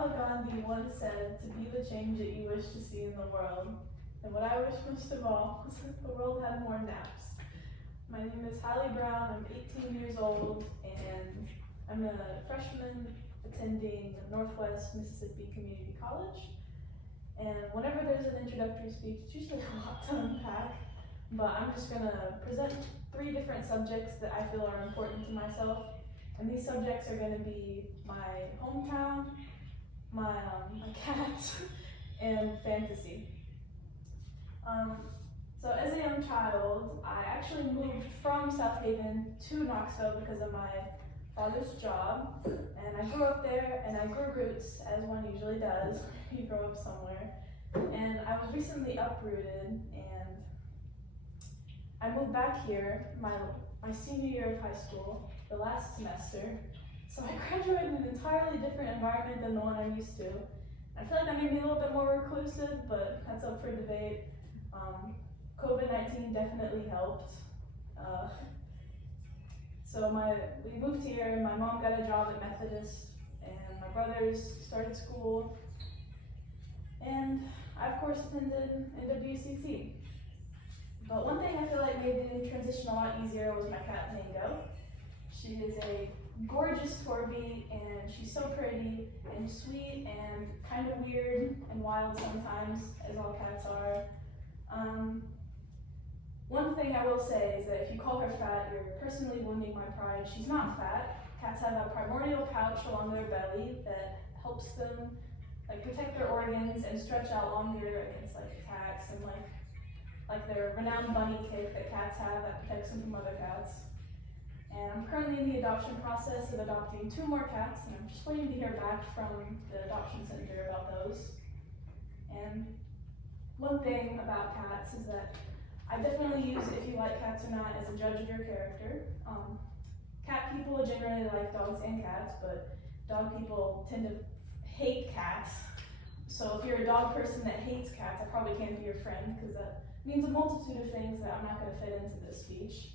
Mahatma Gandhi once said to be the change that you wish to see in the world. And what I wish most of all was that the world had more naps. My name is Hallie Brown, I'm 18 years old, and I'm a freshman attending Northwest Mississippi Community College. And whenever there's an introductory speech, it's usually a lot to unpack, but I'm just gonna present 3 different subjects that I feel are important to myself. And these subjects are gonna be my hometown, my cats, and fantasy. So as a young child, I actually moved from South Haven to Knoxville because of my father's job, and I grew up there, and I grew roots, as one usually does. You grow up somewhere, and I was recently uprooted, and I moved back here my senior year of high school, the last semester. So I graduated in an entirely different environment than the one I'm used to. I feel like that made me a little bit more reclusive, but that's up for debate. COVID-19 definitely helped. So we moved here, and my mom got a job at Methodist, and my brothers started school, and I of course attended NWCC. But one thing I feel like made the transition a lot easier was my cat Mango. She is a gorgeous Torby, and she's so pretty and sweet and kind of weird and wild sometimes, as all cats are. One thing I will say is that if you call her fat, you're personally wounding my pride. She's not fat. Cats have a primordial pouch along their belly that helps them protect their organs and stretch out longer against attacks, and like their renowned bunny kick that cats have that protects them from other cats. And I'm currently in the adoption process of adopting 2 more cats, and I'm just waiting to hear back from the adoption center about those. And one thing about cats is that I definitely use if you like cats or not as a judge of your character. Cat people generally like dogs and cats, but dog people tend to hate cats. So if you're a dog person that hates cats, I probably can't be your friend, because that means a multitude of things that I'm not going to fit into this speech.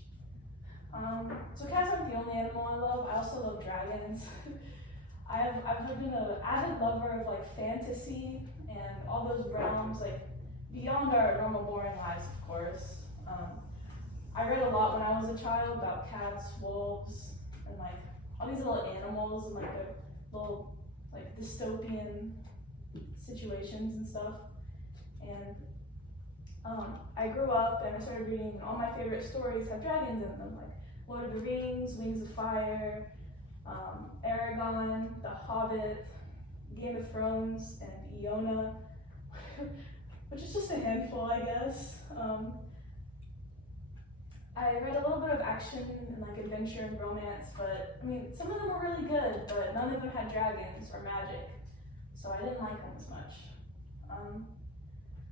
So cats aren't the only animal I love. I also love dragons. I've been an avid lover of fantasy and all those realms, beyond our normal boring lives, of course. I read a lot when I was a child about cats, wolves, and all these little animals and their little dystopian situations and stuff. And I grew up and I started reading, all my favorite stories have dragons in them, like Lord of the Rings, Wings of Fire, Aragon, The Hobbit, Game of Thrones, and Iona, which is just a handful, I guess. I read a little bit of action and adventure and romance, but some of them were really good, but none of them had dragons or magic, so I didn't like them as much.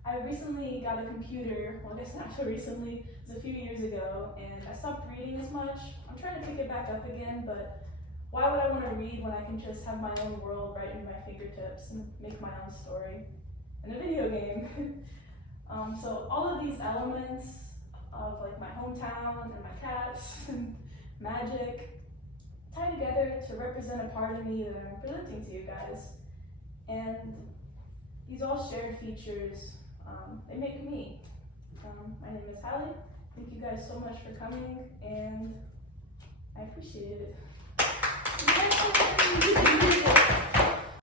I recently got a computer, well, I guess not so recently, it was a few years ago, and I stopped reading as much. I'm trying to pick it back up again, but why would I want to read when I can just have my own world right in my fingertips and make my own story in a video game? So all of these elements of my hometown and my cats and magic tie together to represent a part of me that I'm presenting to you guys. And these all shared features, they make me. My name is Hallie. Thank you guys so much for coming, and I appreciate it.